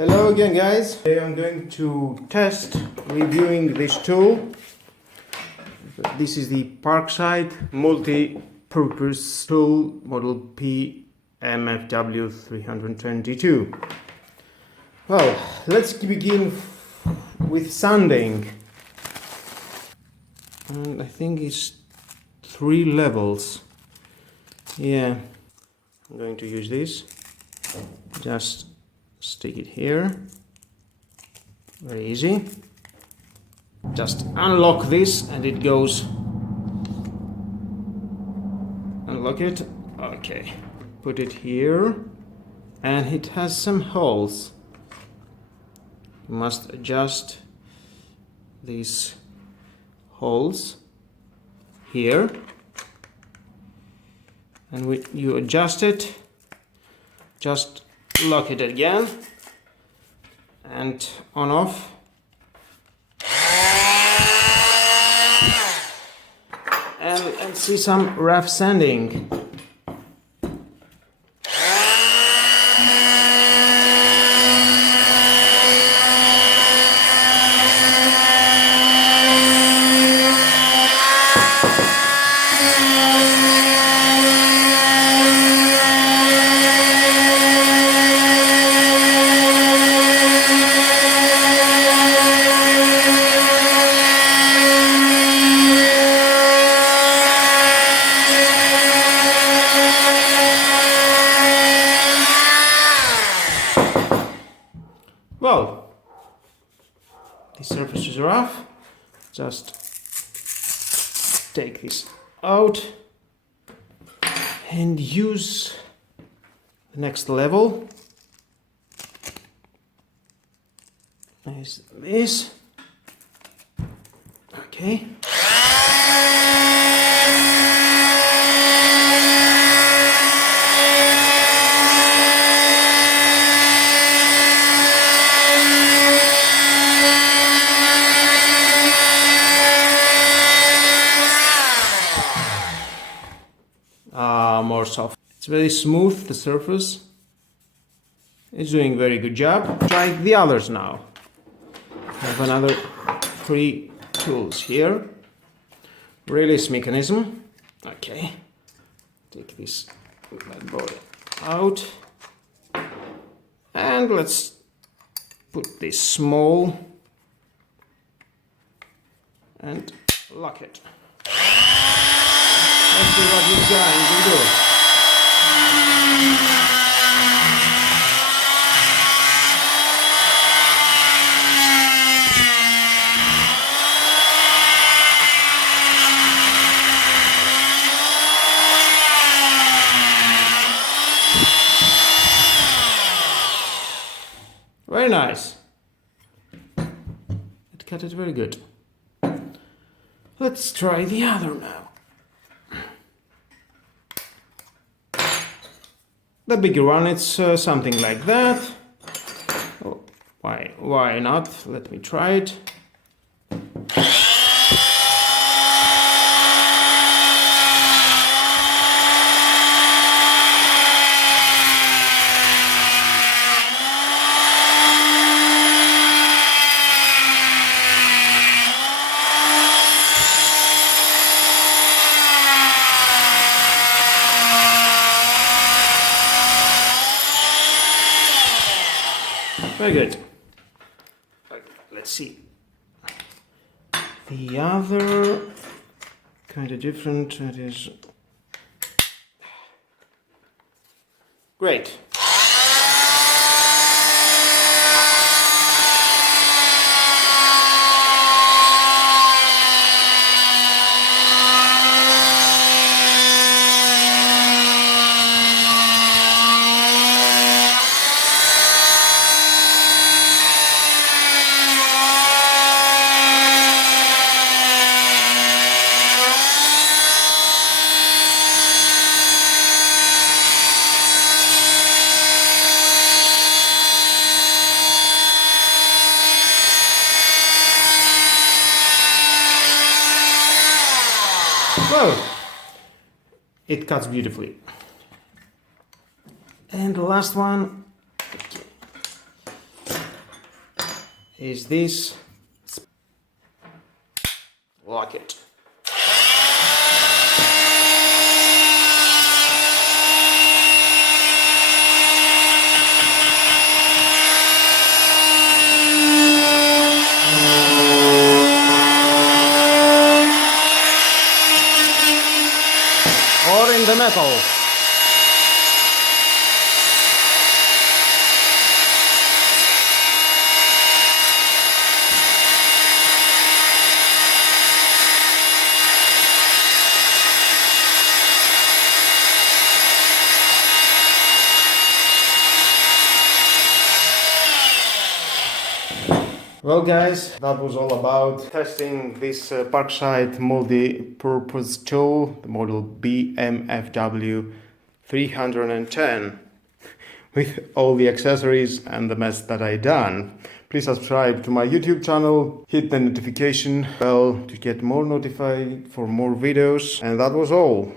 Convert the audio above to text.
Hello again, guys. Today I'm going to test reviewing this tool. This is the Parkside multi-purpose tool model PMFW 322. Well, let's begin with sanding. And I think it's 3 levels. Yeah, I'm going to use this. Just stick it here. Very easy. Just unlock this and it goes. Unlock it. Okay. Put it here. And it has some holes. You must adjust these holes here. And when you adjust it, just lock it again and on off. And let's see some rough sanding. Well, the surface is rough. Just take this out and use the next level. Is this. Okay. More soft. It's very smooth, the surface. It's doing a very good job. Try the others now. I have another 3 tools here. Release mechanism. Okay. Take this bad boy out. And let's put this small and lock it. Let's see what this guy can do. Very nice. It cut it very good. Let's try the other now. The bigger one, it's something like that. Oh, why not? Let me try it. Very good. Let's see. The other kind of different. It is great. Well, it cuts beautifully. And the last one. Okay. is this. Lock it. Or in the metal. Well guys, that was all about testing this Parkside multi-purpose tool, the model PMFW 310, with all the accessories and the mess that I done. Please subscribe to my YouTube channel, hit the notification bell to get more notified for more videos, and that was all.